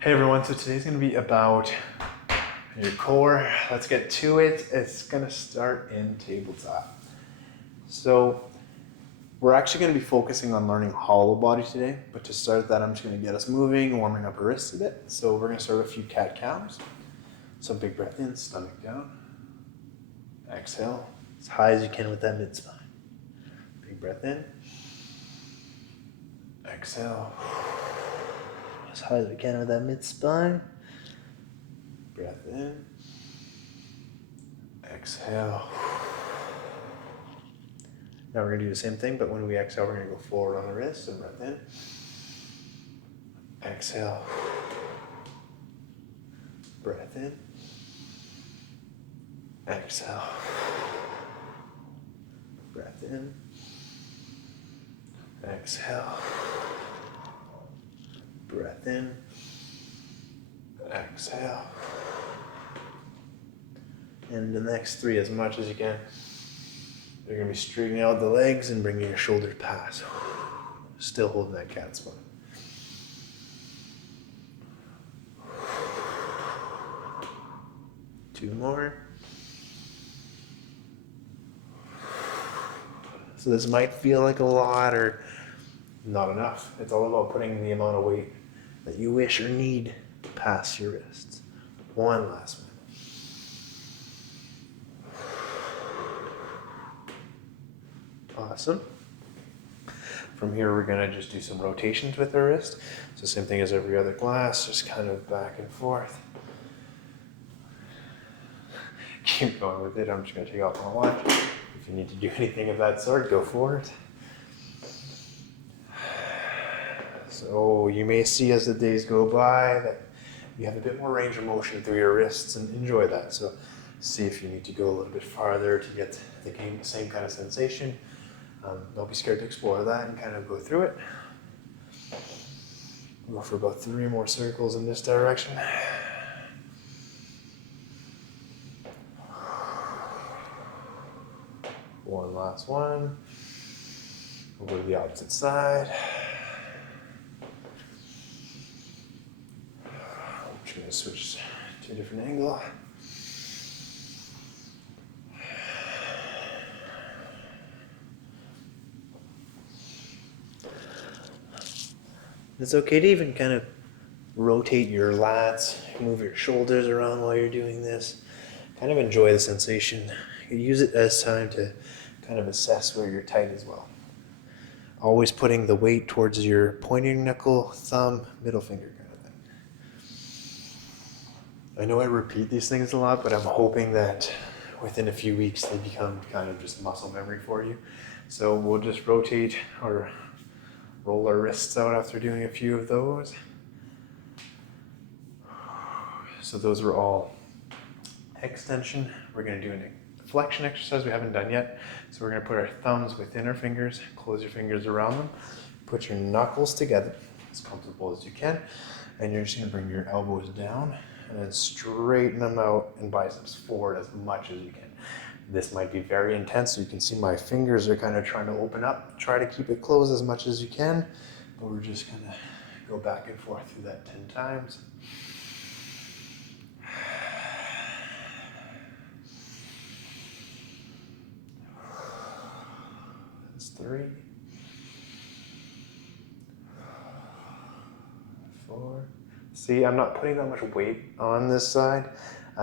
Hey everyone, so today's gonna be about your core. Let's get to it. It's gonna start in tabletop. So we're actually gonna be focusing on learning hollow body today, but to start that, I'm just gonna get us moving, warming up our wrists a bit. So we're gonna start with a few cat-cows. So big breath in, stomach down. Exhale, as high as you can with that mid-spine. Big breath in. Exhale, as high as we can with that mid-spine. Breath in. Exhale. Now we're going to do the same thing, but when we exhale, we're going to go forward on the wrist. So breath in. Exhale. Breath in. Exhale. Breath in. Exhale. Breath in. Exhale. And the next three as much as you can. You're going to be straightening out the legs and bringing your shoulders past. Still holding that cat spine. Two more. So this might feel like a lot or not enough. It's all about putting the amount of weight that you wish or need past your wrists. One last one. Awesome. From here, we're gonna just do some rotations with our wrist. So same thing as every other class, just kind of back and forth. Keep going with it. I'm just gonna take off my watch. If you need to do anything of that sort, go for it. So you may see as the days go by that you have a bit more range of motion through your wrists, and enjoy that. So see if you need to go a little bit farther to get the same kind of sensation. Don't be scared to explore that and kind of go through it. We'll go for about 3 more circles in this direction. One last one. We'll go to the opposite side. I'm just going to switch to a different angle. It's okay to even kind of rotate your lats, move your shoulders around while you're doing this. Kind of enjoy the sensation. You use it as time to kind of assess where you're tight as well. Always putting the weight towards your pointing knuckle, thumb, middle finger kind of thing. I know I repeat these things a lot, but I'm hoping that within a few weeks they become kind of just muscle memory for you. So we'll just rotate or roll our wrists out after doing a few of those. So those were all extension. We're going to do a flexion exercise we haven't done yet. So we're going to put our thumbs within our fingers, close your fingers around them, put your knuckles together as comfortable as you can, and you're just going to bring your elbows down and then straighten them out and biceps forward as much as you can. This might be very intense, so you can see my fingers are kind of trying to open up. Try to keep it closed as much as you can, but we're just going to go back and forth through that 10 times. That's 3, 4. See, I'm not putting that much weight on this side,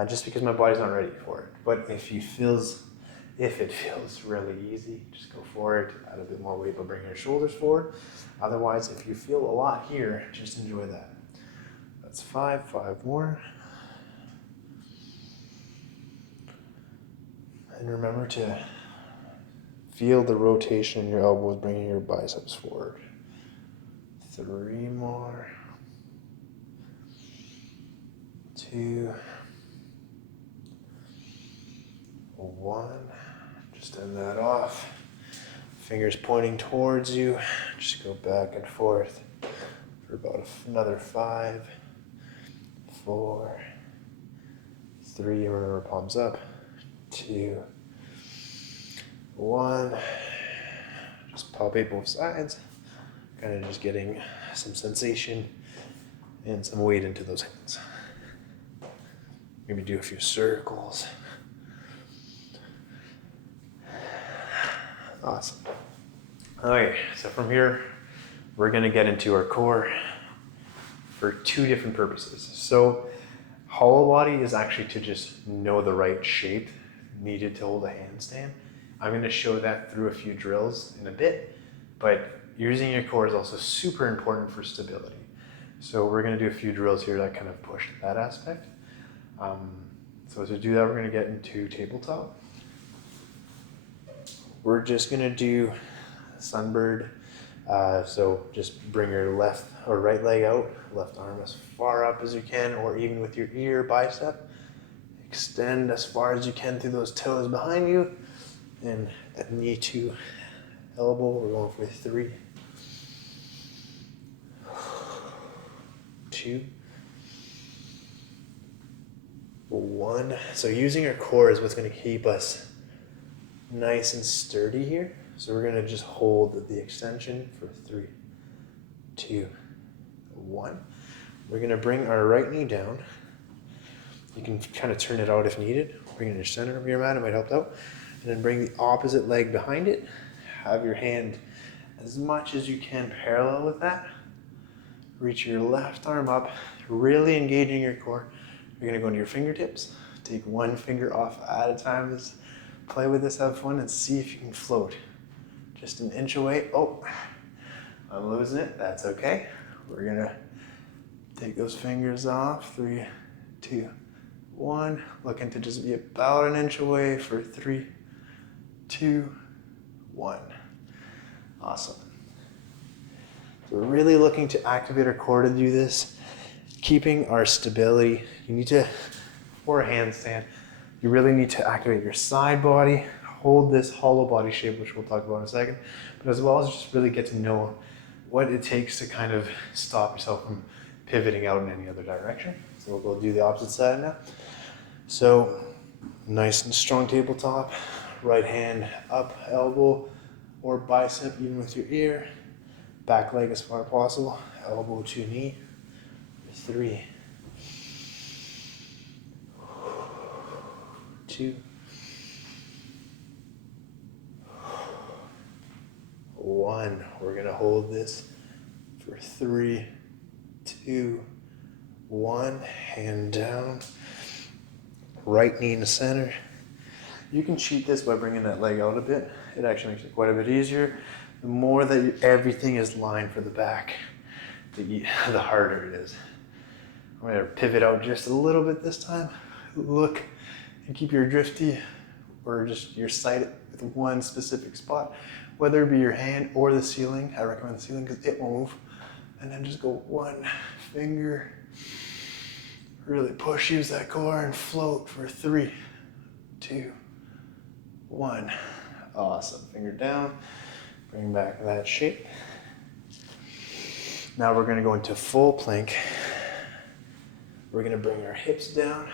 just because my body's not ready for it. But if it feels really easy, just go for it. Add a bit more weight, but bring your shoulders forward. Otherwise, if you feel a lot here, just enjoy that. That's 5 more. And remember to feel the rotation in your elbows, bringing your biceps forward. 3 more. 2, 1. Just end that off. Fingers pointing towards you. Just go back and forth for about another 5, 4, 3. Remember, palms up. 2, 1. Just palpate both sides. Kind of just getting some sensation and some weight into those hands. Maybe do a few circles. Awesome. All right, so from here, we're gonna get into our core for two different purposes. So hollow body is actually to just know the right shape needed to hold a handstand. I'm gonna show that through a few drills in a bit, but using your core is also super important for stability. So we're gonna do a few drills here that kind of push that aspect. So to do that, we're gonna get into tabletop. We're just gonna do sunbird. So just bring your left or right leg out, left arm as far up as you can, or even with your ear, bicep. Extend as far as you can through those toes behind you. And at knee to elbow, we're going for 3, 2, 1. So using our core is what's going to keep us nice and sturdy here. So we're going to just hold the extension for 3, 2, 1. We're going to bring our right knee down. You can kind of turn it out if needed. Bring it to the center of your mat, it might help out. And then bring the opposite leg behind it. Have your hand as much as you can parallel with that. Reach your left arm up, really engaging your core. You're gonna go into your fingertips. Take one finger off at a time. Just play with this, have fun, and see if you can float. Just an inch away. Oh, I'm losing it, that's okay. We're gonna take those fingers off. 3, 2, 1. Looking to just be about an inch away for 3, 2, 1. Awesome. So we're really looking to activate our core to do this, keeping our stability. You need to, for a handstand, you really need to activate your side body, hold this hollow body shape, which we'll talk about in a second, but as well as just really get to know what it takes to kind of stop yourself from pivoting out in any other direction. So we'll go do the opposite side now. So nice and strong tabletop, right hand up, elbow or bicep even with your ear, back leg as far as possible, elbow to knee, 3, 2, 1. We're gonna hold this for 3, 2, 1. Hand down, right knee in the center. You can cheat this by bringing that leg out a bit. It actually makes it quite a bit easier. The more that everything is lined for the back, the harder it is. I'm gonna pivot out just a little bit this time. Look and keep your drifty or just your sight with one specific spot, whether it be your hand or the ceiling. I recommend the ceiling because it won't move. And then just go one finger. Really push, use that core and float for 3, 2, 1. Awesome. Finger down. Bring back that shape. Now we're going to go into full plank. We're going to bring our hips down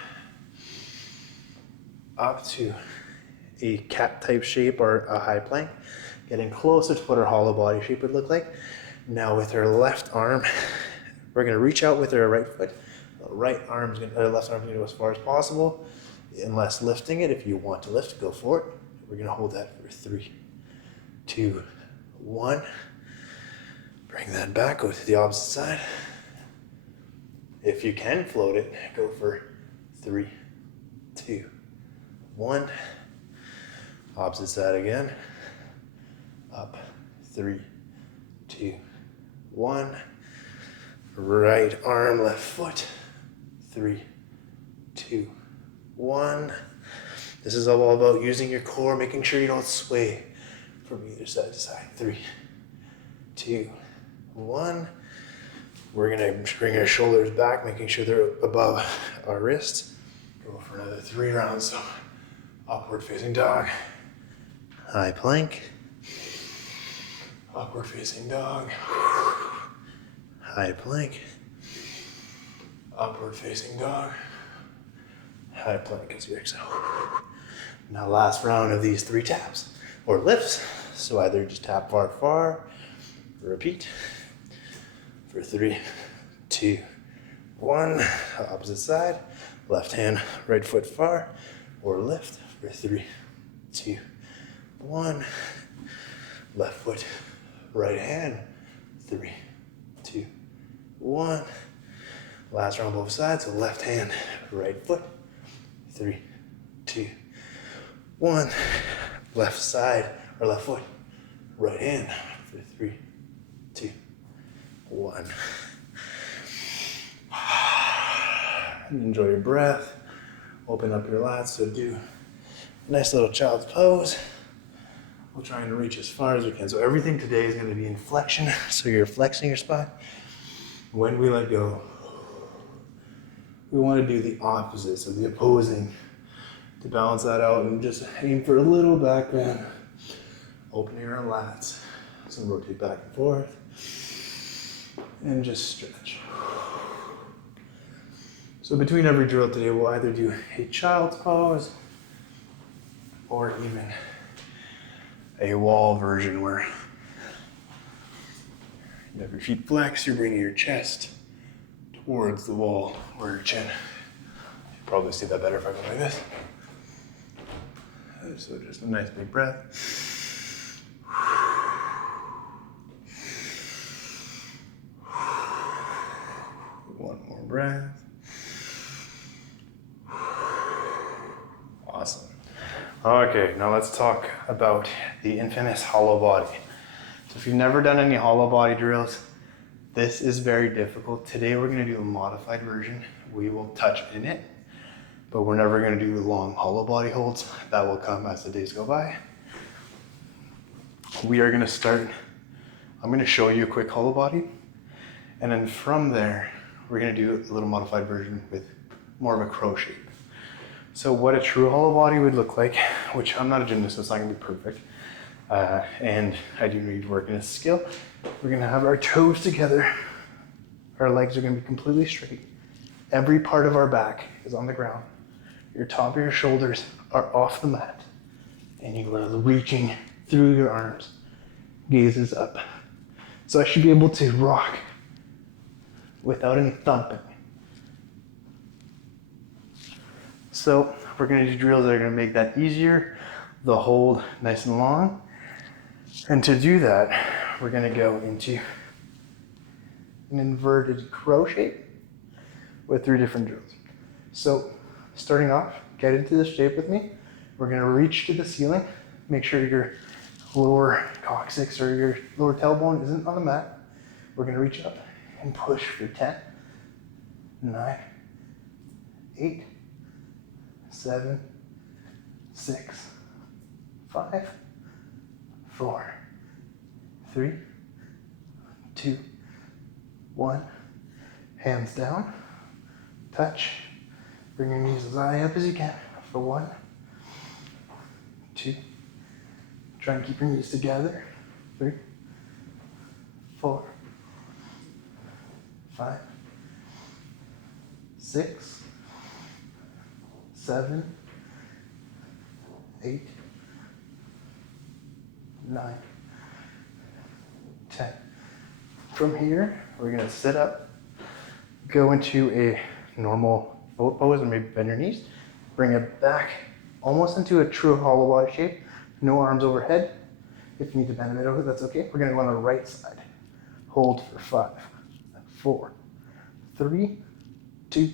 up to a cat type shape or a high plank, getting closer to what our hollow body shape would look like. Now with our left arm, we're going to reach out with our right foot. Left arm's going to go as far as possible, unless lifting it. If you want to lift, go for it. We're going to hold that for 3, 2, 1. Bring that back, go to the opposite side. If you can float it, go for 3, 2, 1. Opposite side again. Up, 3, 2, 1. Right arm, left foot. 3, 2, 1. This is all about using your core, making sure you don't sway from either side to side. 3, 2, 1. We're gonna bring our shoulders back, making sure they're above our wrists. Go for another 3 rounds. So upward facing dog, high plank, upward facing dog, high plank, upward facing dog, high plank as you exhale. Now last round of these 3 taps or lifts. So either just tap far, far, repeat for 3, 2, 1. Opposite side. Left hand, right foot far, or lift for 3, 2, 1. Left foot, right hand, 3, 2, 1. Last round both sides, so left hand, right foot, 3, 2, 1. Left side, or left foot, right hand, for 3, 2, 1. Enjoy your breath. Open up your lats, so do a nice little child's pose. We're trying to reach as far as we can. So everything today is going to be in flexion, so you're flexing your spine. When we let go, we want to do the opposite, so the opposing, to balance that out and just aim for a little back bend. Open your lats, so rotate back and forth, and just stretch. So between every drill today, we'll either do a child's pose or even a wall version where you have your feet flexed, you're bringing your chest towards the wall or your chin. You'll probably see that better if I go like this. So just a nice big breath. One more breath. Awesome. Okay, now let's talk about the infamous hollow body. So if you've never done any hollow body drills, this is very difficult. Today we're going to do a modified version. We will touch in it, but we're never going to do long hollow body holds. That will come as the days go by. We are going to start, I'm going to show you a quick hollow body, and then from there, we're going to do a little modified version with more of a crow shape. So what a true hollow body would look like, which I'm not a gymnast, so it's not going to be perfect. And I do need work in a skill. We're going to have our toes together. Our legs are going to be completely straight. Every part of our back is on the ground. Your top of your shoulders are off the mat. And you are reaching through your arms. Gazes up. So I should be able to rock without any thumping. So we're going to do drills that are going to make that easier. The hold nice and long. And to do that, we're going to go into an inverted crow shape with 3 different drills. So starting off, get into this shape with me. We're going to reach to the ceiling. Make sure your lower coccyx or your lower tailbone isn't on the mat. We're going to reach up and push for 10, 9, 8, 7, 6, 5, 4, 3, 2, 1. Hands down. Touch. Bring your knees as high up as you can for 1, 2. Try and keep your knees together. 3, 4, 5, 6, 7, 8, 9, 10. From here, we're going to sit up, go into a normal boat pose, and maybe bend your knees. Bring it back almost into a true hollow body shape. No arms overhead. If you need to bend it over, that's okay. We're going to go on the right side. Hold for 5, 4, 3, 2,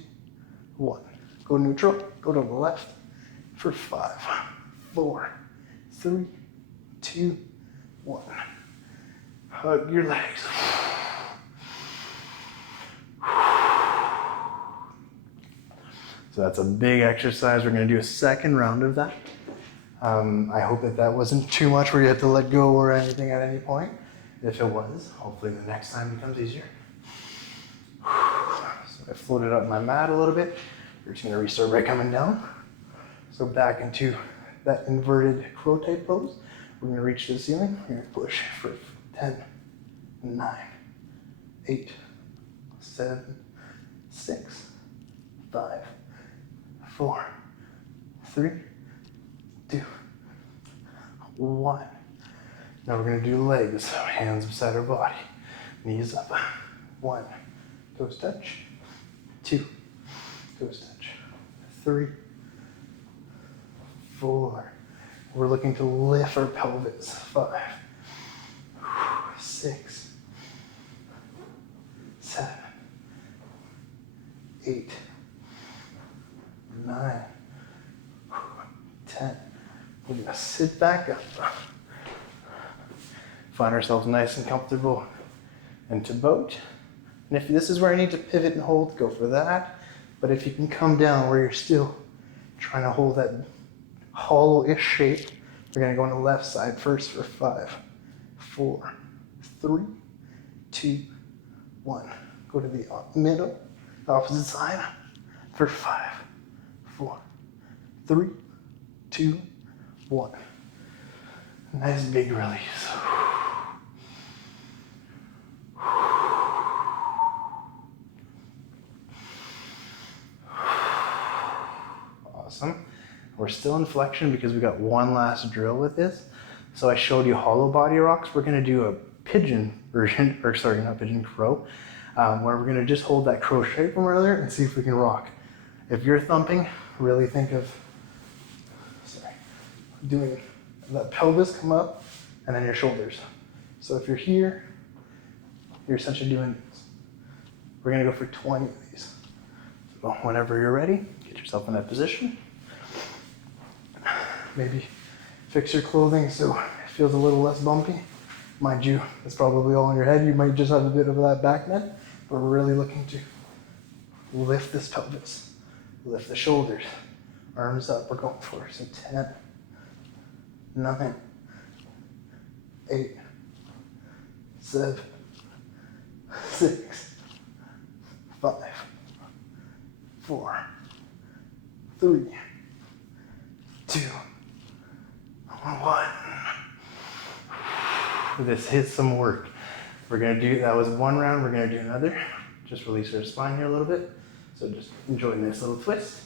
1. Go neutral. Go to the left for 5, 4, 3, 2, 1. Hug your legs. So that's a big exercise. We're going to do a second round of that. I hope that wasn't too much where you had to let go or anything at any point. If it was, hopefully the next time becomes easier. So I floated up my mat a little bit. We're just going to restart by coming down. So back into that inverted crow type pose. We're going to reach to the ceiling. We're going to push for 10, 9, 8, 7, 6, 5, 4, 3, 2, 1. Now we're going to do legs, so hands beside our body, knees up. 1, toes touch. 2, ghost touch, 3, 4. We're looking to lift our pelvis, 5, 6, 7, 8, 9, 10. We're gonna sit back up. Find ourselves nice and comfortable into boat. And if this is where I need to pivot and hold, go for that. But if you can come down where you're still trying to hold that hollow-ish shape, we're gonna go on the left side first for 5, 4, 3, 2, 1. Go to the middle, opposite side for 5, 4, 3, 2, 1. Nice big release. Awesome. We're still in flexion because we got one last drill with this. So I showed you hollow body rocks. We're gonna do a pigeon version, or sorry, not pigeon, crow, where we're gonna just hold that crow shape from earlier and see if we can rock. If you're thumping, really think of, doing that pelvis come up and then your shoulders. So if you're here, you're essentially doing this. We're gonna go for 20 of these. So whenever you're ready, get yourself in that position. Maybe fix your clothing so it feels a little less bumpy. Mind you, it's probably all in your head. You might just have a bit of that back bend, but we're really looking to lift this pelvis, lift the shoulders, arms up, we're going for it. So 10, 9, 8, 7, 6, 5, 4, 3, 2, 1. This hits some work. We're gonna do, that was one round, we're gonna do another. Just release our spine here a little bit. So just enjoy this little twist.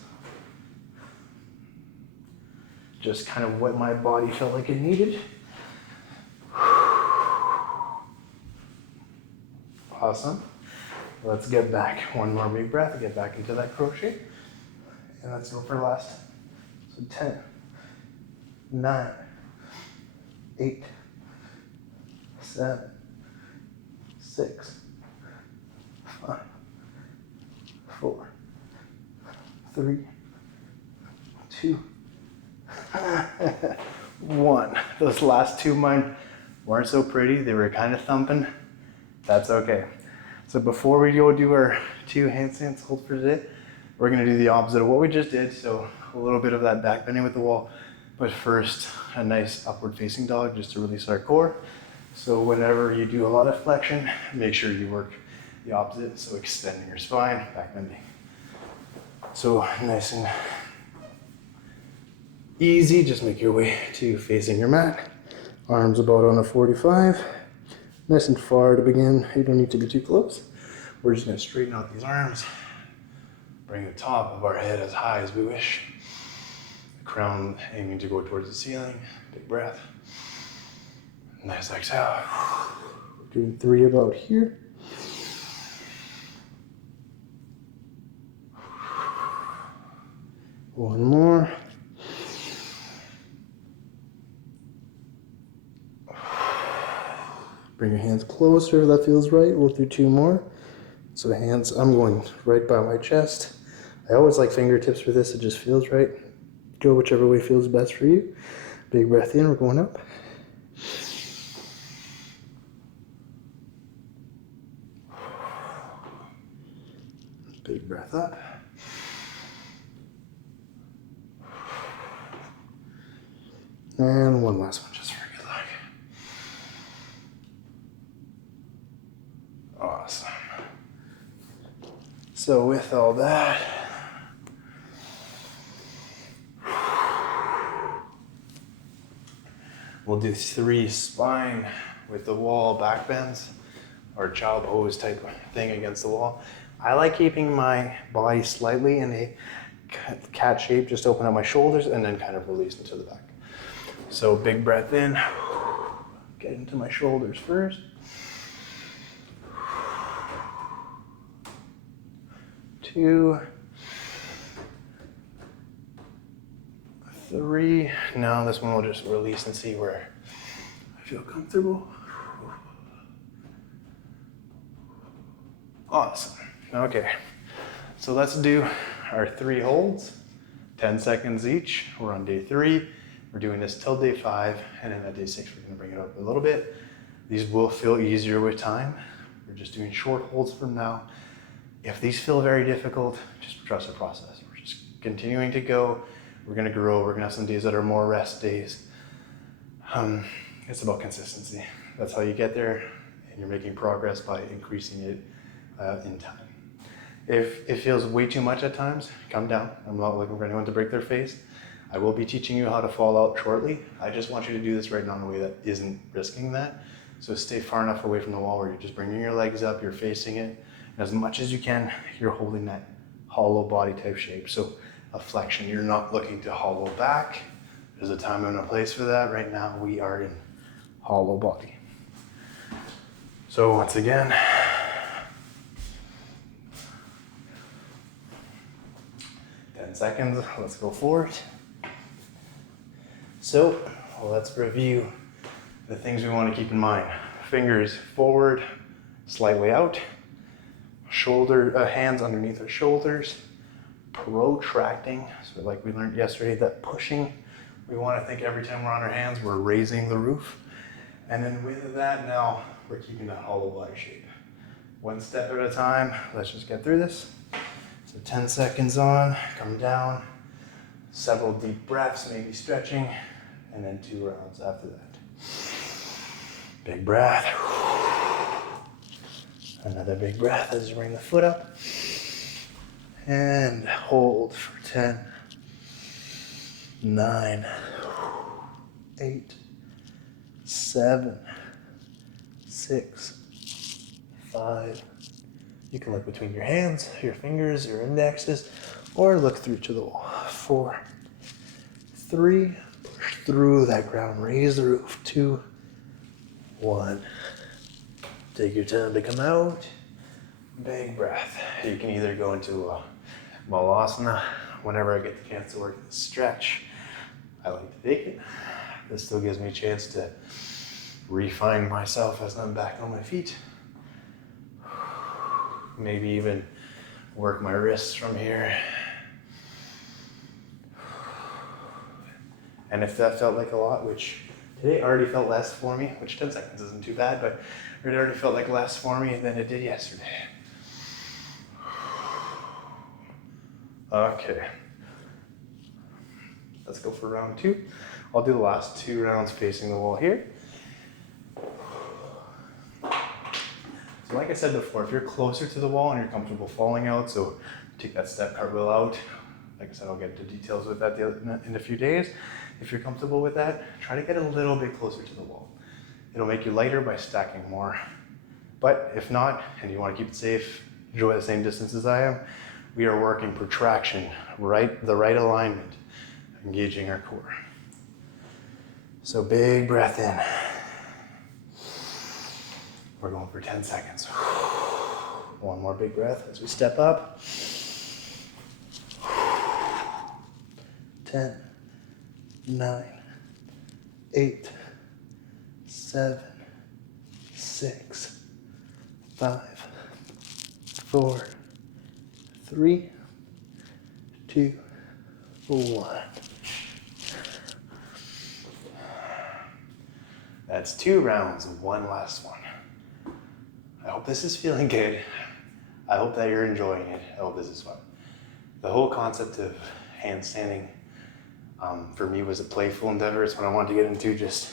Just kind of what my body felt like it needed. Awesome. Let's get back. One more big breath, get back into that crochet. And let's go for last. So 10, 9, 8, 7, 6, 5, 4, 3, 2, 1. Those last two mine weren't so pretty. They were kind of thumping. That's okay. So before we go do our 2 handstands hold for today, we're gonna do the opposite of what we just did. So a little bit of that back bending with the wall, but first a nice upward facing dog just to release our core. So whenever you do a lot of flexion, make sure you work the opposite. So extending your spine, back bending. So nice and easy, just make your way to facing your mat. Arms about on a 45. Nice and far to begin. You don't need to be too close. We're just gonna straighten out these arms. Bring the top of our head as high as we wish. The crown aiming to go towards the ceiling. Big breath. Nice exhale. We're doing 3 about here. One more. Bring your hands closer if that feels right. We'll do 2 more. So hands, I'm going right by my chest. I always like fingertips for this, it just feels right. Go whichever way feels best for you. Big breath in, we're going up. Big breath up. And one last one just for good luck. Awesome. So with all that, we'll do 3 spine with the wall back bends or child pose type thing against the wall. I like keeping my body slightly in a cat shape, just open up my shoulders and then kind of release into the back. So big breath in, get into my shoulders first. 2, 3. Now this one will just release and see where I feel comfortable. Awesome. Okay, so let's do our 3 holds, 10 seconds each. We're on day 3. We're doing this till day 5, and then at day 6, we're gonna bring it up a little bit. These will feel easier with time. We're just doing short holds from now. If these feel very difficult, just trust the process. We're just continuing to go. We're gonna grow. We're gonna have some days that are more rest days. It's about consistency. That's how you get there, and you're making progress by increasing it in time. If it feels way too much at times, come down. I'm not looking for anyone to break their face. I will be teaching you how to fall out shortly. I just want you to do this right now in a way that isn't risking that. So stay far enough away from the wall where you're just bringing your legs up, you're facing it. And as much as you can, you're holding that hollow body type shape. So a flexion, you're not looking to hollow back. There's a time and a place for that. Right now we are in hollow body. So once again, 10 seconds, let's go forward. So let's review the things we want to keep in mind. Fingers forward, slightly out. Hands underneath our shoulders. Protracting, so like we learned yesterday, that pushing. We want to think every time we're on our hands, we're raising the roof. And then with that, now we're keeping that hollow body shape. One step at a time. Let's just get through this. So 10 seconds on, come down. Several deep breaths, maybe stretching, and then 2 rounds after that. Big breath. Another big breath as you bring the foot up. And hold for 10, 9, 8, 7, 6, 5. You can look between your hands, your fingers, your indexes, or look through to the wall. 4, 3, push through that ground, raise the roof. 2, 1. Take your time to come out. Big breath. You can either go into a malasana whenever I get the chance to work the stretch. I like to take it. This still gives me a chance to refine myself as I'm back on my feet. Maybe even work my wrists from here. And if that felt like a lot, which today already felt less for me, which 10 seconds isn't too bad, but it already felt like less for me than it did yesterday. Okay. Let's go for round 2. I'll do the last 2 rounds facing the wall here. So like I said before, if you're closer to the wall and you're comfortable falling out, so take that step cartwheel out. Like I said, I'll get into details with that in a few days. If you're comfortable with that, try to get a little bit closer to the wall. It'll make you lighter by stacking more. But if not, and you want to keep it safe, enjoy the same distance as I am, we are working protraction, the right alignment, engaging our core. So big breath in. We're going for 10 seconds. One more big breath as we step up. 10, 9, 8, 7, 6, 5, 4, 3, 2, 1. That's 2 rounds, 1 last one. I hope this is feeling good. I hope that you're enjoying it. I hope this is fun. The whole concept of handstanding for me was a playful endeavor. It's what I wanted to get into just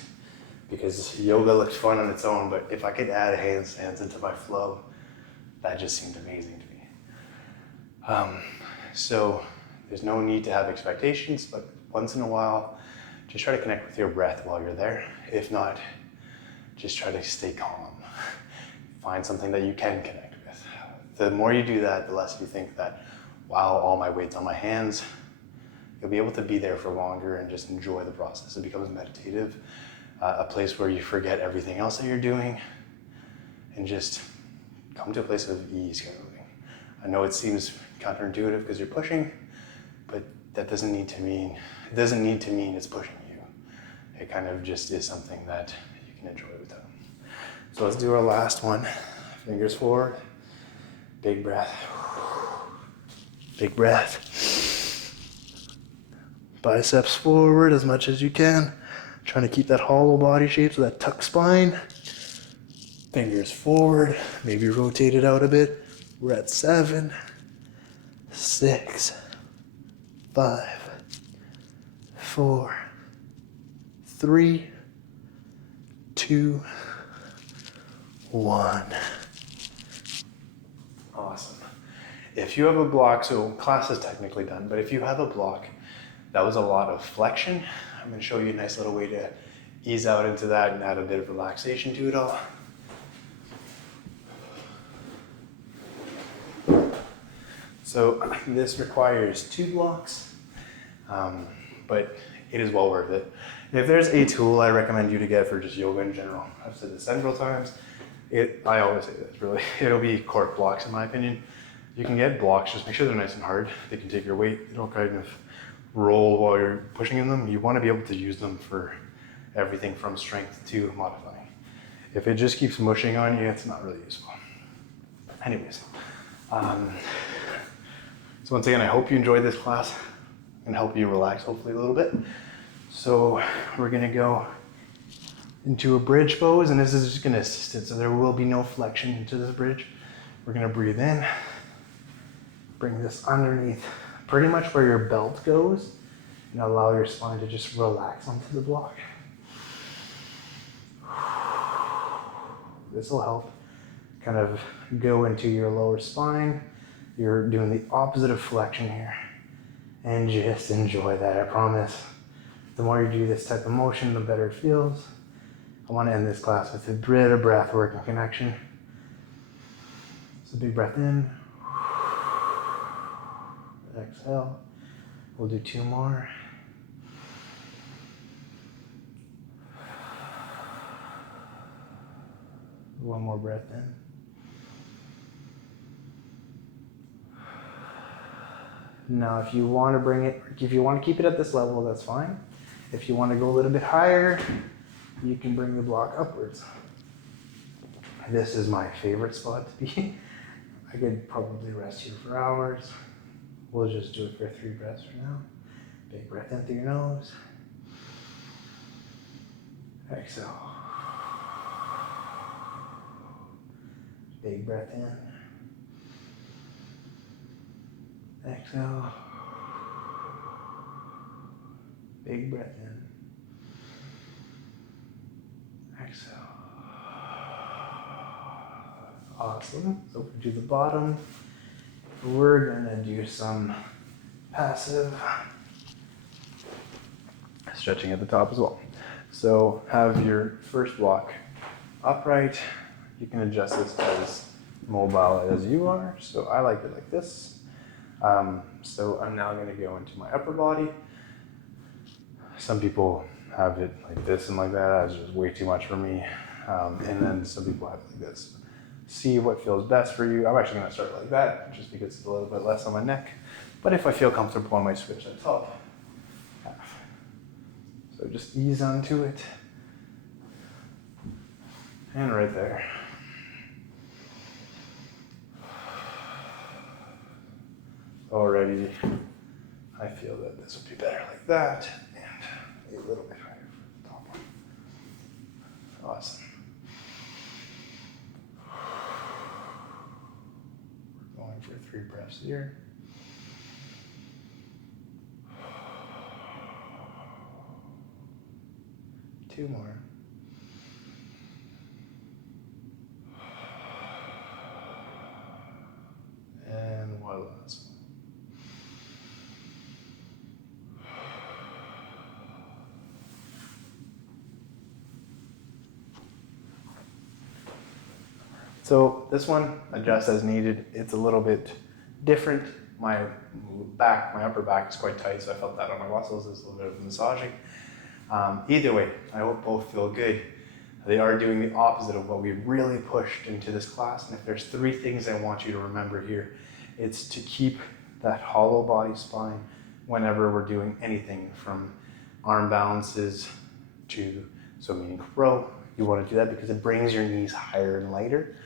because yoga looked fun on its own, but if I could add handstands into my flow, that just seemed amazing to me. So there's no need to have expectations, but once in a while, just try to connect with your breath while you're there. If not, just try to stay calm. Find something that you can connect with. The more you do that, the less you think that, wow, all my weight's on my hands. You'll be able to be there for longer and just enjoy the process. It becomes meditative, a place where you forget everything else that you're doing and just come to a place of ease kind of moving. I know it seems counterintuitive because you're pushing, but that doesn't need to mean it's pushing you. It kind of just is something that you can enjoy with them. So let's do our last one. Fingers forward, big breath, big breath. Biceps forward as much as you can. Trying to keep that hollow body shape, so that tuck spine. Fingers forward, maybe rotate it out a bit. We're at 7, 6, 5, 4, 3, 2, 1. Awesome. If you have a block, so class is technically done, but if you have a block, that was a lot of flexion. I'm going to show you a nice little way to ease out into that and add a bit of relaxation to it all. So this requires 2 blocks, but it is well worth it. If there's a tool I recommend you to get for just yoga in general, I've said this several times, I always say this, really, it'll be cork blocks in my opinion. You can get blocks, just make sure they're nice and hard. They can take your weight, they don't kind of roll while you're pushing in them. You want to be able to use them for everything from strength to modifying. If it just keeps mushing on you, it's not really useful. Anyways, so once again, I hope you enjoyed this class and help you relax hopefully a little bit. So we're gonna go into a bridge pose, and this is just gonna assist it. So there will be no flexion into this bridge. We're gonna breathe in, bring this underneath pretty much where your belt goes, and allow your spine to just relax onto the block. This will help kind of go into your lower spine. You're doing the opposite of flexion here. And just enjoy that, I promise. The more you do this type of motion, the better it feels. I want to end this class with a bit of breath work and connection. So big breath in. Exhale. We'll do 2 more. One more breath in. Now, if you want to keep it at this level, that's fine. If you want to go a little bit higher, you can bring the block upwards. This is my favorite spot to be. I could probably rest here for hours. We'll just do it for 3 breaths for now. Big breath in through your nose. Exhale. Big breath in. Exhale. Big breath in. Exhale. Awesome. So to the bottom, we're gonna do some passive stretching at the top as well. So have your first block upright. You can adjust this as mobile as you are. So I like it like this. So I'm now going to go into my upper body. Some people have it like this and like that. That's just way too much for me. And then some people have it like this. See what feels best for you. I'm actually going to start like that just because it's a little bit less on my neck. But if I feel comfortable, I might switch at top. So just ease onto it. And right there. Already, I feel that this would be better like that, and a little bit higher for the top one. Awesome. We're going for 3 breaths here. Two more. And one last one. So this one, adjust as needed. It's a little bit different. My upper back is quite tight, so I felt that on my muscles. There's a little bit of massaging. Either way, I hope both feel good. They are doing the opposite of what we really pushed into this class. And if there's 3 things I want you to remember here, It's to keep that hollow body spine whenever we're doing anything from arm balances to, so meaning row. You want to do that because it brings your knees higher and lighter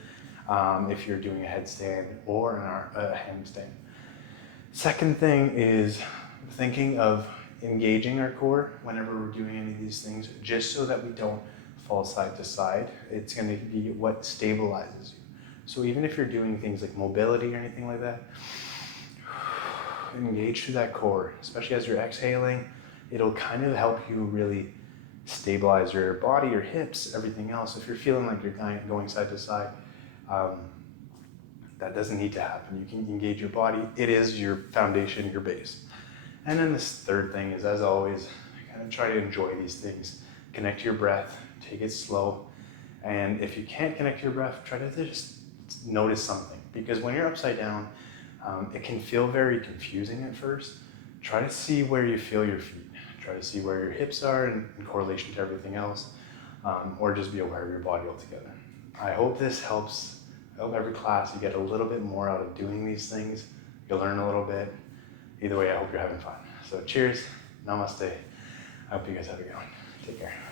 if you're doing a headstand or a handstand. Second thing is thinking of engaging our core whenever we're doing any of these things, just so that we don't fall side to side. It's going to be what stabilizes you. So even if you're doing things like mobility or anything like that, engage through that core, especially as you're exhaling. It'll kind of help you really stabilize your body, your hips, everything else. If you're feeling like you're going side to side, that doesn't need to happen. You can engage your body. It is your foundation, your base. And then this third thing is, as always, kind of try to enjoy these things. Connect to your breath, take it slow. And if you can't connect to your breath, try to just notice something. Because when you're upside down, it can feel very confusing at first. Try to see where you feel your feet. Try to see where your hips are in correlation to everything else, or just be aware of your body altogether. I hope this helps. I hope every class you get a little bit more out of doing these things. You'll learn a little bit. Either way, I hope you're having fun. So cheers, namaste. I hope you guys have a good one. Take care.